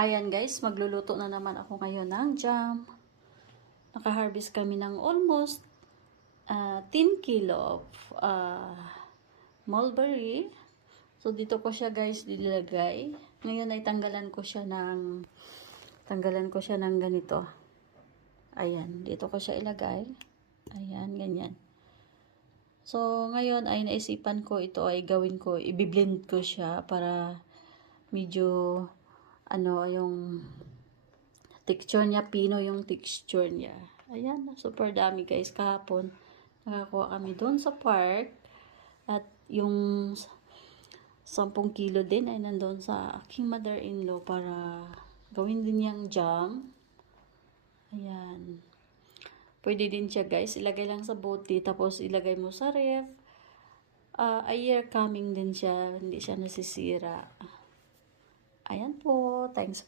Ayan guys, magluluto na naman ako ngayon ng jam. Naka-harvest kami ng almost 10 kilo of mulberry. So dito ko siya guys nilagay. Ngayon ay tanggalan ko siya ng ganito. Ayan, dito ko siya ilagay. Ayan, ganyan. So ngayon ay naisipan ko ito ay gawin ko, i-blend ko siya para medyo yung texture niya, pino yung texture niya. Ayan, super dami guys. Kahapon, nakakuha kami doon sa park. At yung 10 kilo din ay nandoon sa aking mother-in-law para gawin din niyang jam. Ayan. Pwede din siya guys. Ilagay lang sa bote. Tapos ilagay mo sa ref. A year coming din siya. Hindi siya nasisira. Ayan po. Thanks.